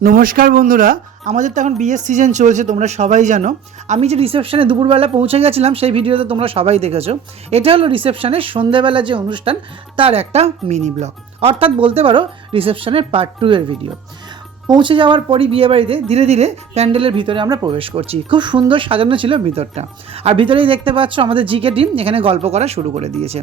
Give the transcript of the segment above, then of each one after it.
নমস্কার বন্ধুরা, আমাদের তো এখন বিয়ের সিজন চলছে, তোমরা সবাই জানো। আমি যে রিসেপশনে দুপুরবেলা পৌঁছে গেছিলাম সেই ভিডিওতে তোমরা সবাই দেখেছো। এটা হলো রিসেপশনের সন্ধ্যেবেলা যে অনুষ্ঠান তার একটা মিনি ব্লগ, অর্থাৎ বলতে পারো রিসেপশনের পার্ট 2 এর ভিডিও। পৌঁছে যাওয়ার পরই বিয়েবাড়িতে ধীরে ধীরে প্যান্ডেলের ভিতরে আমরা প্রবেশ করছি। খুব সুন্দর সাজানো ছিল ভিতরটা, আর ভিতরেই দেখতে পাচ্ছ আমাদের জিকে টিম এখানে গল্প করা শুরু করে দিয়েছে।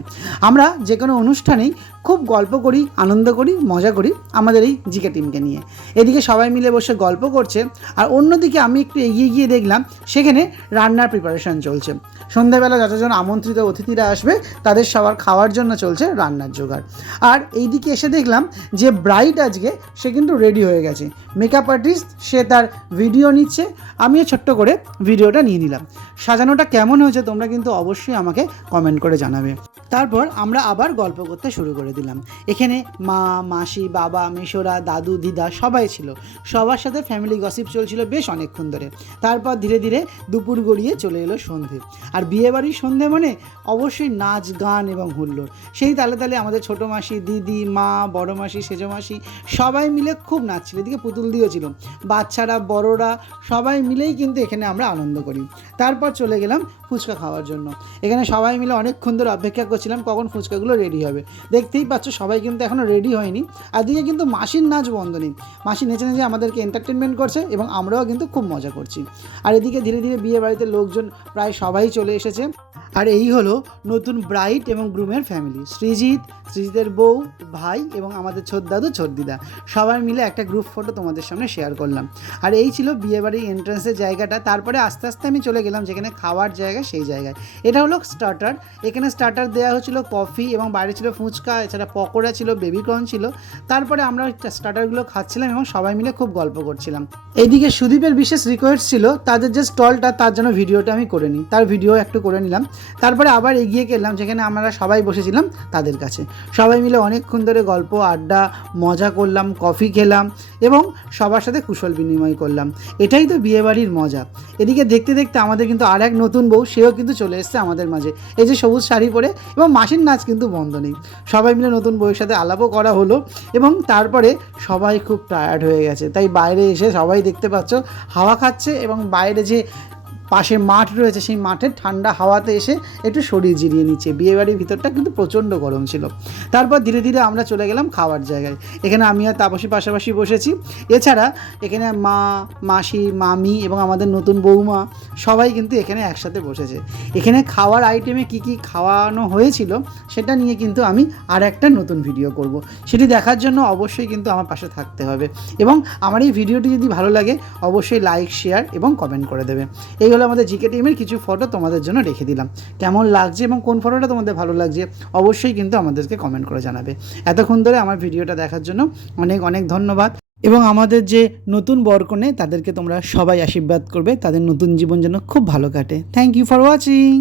আমরা যে কোনো অনুষ্ঠানেই খুব গল্প করি, আনন্দ করি, মজা করি আমাদের এই জিকে টিমকে নিয়ে। এদিকে সবাই মিলে বসে গল্প করছে, আর অন্যদিকে আমি একটু এগিয়ে গিয়ে দেখলাম সেখানে রান্নার প্রিপারেশন চলছে। সন্ধ্যাবেলা যতজন আমন্ত্রিত অতিথিরা আসবে তাদের সবার খাওয়ার জন্য চলছে রান্নার জোগাড়। আর এইদিকে এসে দেখলাম যে ব্রাইড আজকে সে কিন্তু রেডি হয়ে গেছে। মেকআপ আর্টিস্ট সে তার ভিডিও নিচ্ছে, আমিও ছোট্ট করে ভিডিওটা নিয়ে নিলাম। সাজানোটা কেমন হয়েছে তোমরা কিন্তু অবশ্যই আমাকে কমেন্ট করে জানাবে। তারপর আমরা আবার গল্প করতে শুরু করে দিলাম। এখানে মা, মাসি, বাবা, মেশোরা, দাদু, দিদা সবাই ছিল। সবার সাথে ফ্যামিলি গসিপ চলছিল বেশ অনেকক্ষণ ধরে। তারপর ধীরে ধীরে দুপুর গড়িয়ে চলে এলো সন্ধে। আর বিয়েবাড়ির সন্ধে মানে অবশ্যই নাচ, গান এবং হুল্লোড়। সেই তালে তালে আমাদের ছোটো মাসি, দিদি, মা, বড় মাসি, সেজো মাসি সবাই মিলে খুব নাচছিল। এদিকে পুতুল দিয়েও ছিল। বাচ্চারা, বড়রা সবাই মিলেই কিন্তু এখানে আমরা আনন্দ করি। তারপর চলে গেলাম ফুচকা খাওয়ার জন্য। এখানে সবাই মিলে অনেকক্ষণ ধরে অপেক্ষা করছিলাম কখন ফুচকাগুলো রেডি হবে। দেখতেই পাচ্ছ সবাই কিন্তু এখনও রেডি হয়নি। আর দিকে কিন্তু মাসির নাচ বন্ধ নেই। মাসি নেচে নেচে আমাদেরকে এন্টারটেনমেন্ট করছে এবং আমরাও কিন্তু খুব মজা করছি। আর এদিকে ধীরে ধীরে বিয়ে বাড়িতে লোকজন প্রায় সবাই চলে এসেছে। আর এই হলো নতুন ব্রাইড এবং গ্রুমের ফ্যামিলি। সৃজিতের বউ, ভাই এবং আমাদের ছোটদাদু, ছোটদিদা সবাই মিলে একটা গ্রুপ ফটো তোমাদের সামনে শেয়ার করলাম। আর এই ছিল বিয়েবাড়ির এন্ট্রান্সের জায়গাটা। তারপরে আস্তে আস্তে আমি চলে গেলাম যেখানে খাওয়ার জায়গা, সেই জায়গায়। এটা হলো স্টার্টার। এখানে স্টার্টার দেওয়া হচ্ছিলো কফি এবং বাইরে ছিল ফুচকা, এছাড়া পকোড়া ছিল, বেবিকর্ন ছিল। তারপরে আমরা স্টার্টারগুলো খাচ্ছিলাম এবং সবাই মিলে খুব গল্প করছিলাম। এইদিকে সুদীপের বিশেষ রিকোয়েস্ট ছিল তাদের যে স্টলটা তার জন্য ভিডিওটা আমি করে নিই, তার ভিডিও একটু করে নিলাম। তারপরে আবার এগিয়ে গেলাম যেখানে আমরা সবাই বসেছিলাম তাদের কাছে। সবাই মিলে অনেকক্ষণ ধরে গল্প, আড্ডা, মজা করলাম, কফি খেলাম এবং সবার সাথে কুশল বিনিময় করলাম। এটাই তো বিয়েবাড়ির মজা। এদিকে দেখতে দেখতে আমাদের কিন্তু আর এক নতুন বউ, সেও কিন্তু চলে এসছে আমাদের মাঝে। এই যে সবুজ শাড়ি পরে, এবং মাসির নাচ কিন্তু বন্ধ নেই। সবাই মিলে নতুন বউয়ের সাথে আলাপও করা হলো এবং তারপরে সবাই খুব টায়ার্ড হয়ে গেছে। তাই বাইরে এসে সবাই দেখতে পাচ্ছ হাওয়া খাচ্ছে এবং বাইরে যে পাশে মাঠ রয়েছে সেই মাঠের ঠান্ডা হাওয়াতে এসে একটু শরীর জিরিয়ে নিচ্ছে। বিয়েবাড়ির ভিতরটা কিন্তু প্রচণ্ড গরম ছিল। তারপর ধীরে ধীরে আমরা চলে গেলাম খাওয়ার জায়গায়। এখানে আমি আর তাপসী পাশাপাশি বসেছি। এছাড়া এখানে মা, মাসি, মামি এবং আমাদের নতুন বৌমা সবাই কিন্তু এখানে একসাথে বসেছে। এখানে খাওয়ার আইটেমে কি কি খাওয়ানো হয়েছিল সেটা নিয়ে কিন্তু আমি আর একটা নতুন ভিডিও করব। সেটি দেখার জন্য অবশ্যই কিন্তু আমার পাশে থাকতে হবে এবং আমার এই ভিডিওটি যদি ভালো লাগে অবশ্যই লাইক, শেয়ার এবং কমেন্ট করে দেবে। এই হলো আমাদের জিকে টিমের কিছু ফটো তোমাদের জন্য রেখে দিলাম। কেমন লাগছে এবং কোন ফটোটা তোমাদের ভালো লাগছে অবশ্যই কিন্তু আমাদেরকে কমেন্ট করে জানাবে। এতক্ষণ ধরে আমার ভিডিওটা দেখার জন্য অনেক অনেক ধন্যবাদ। এবং আমাদের যে নতুন বরকনে তাদেরকে তোমরা সবাই আশীর্বাদ করবে, তাদের নতুন জীবন যেন খুব ভালো কাটে। Thank you for watching.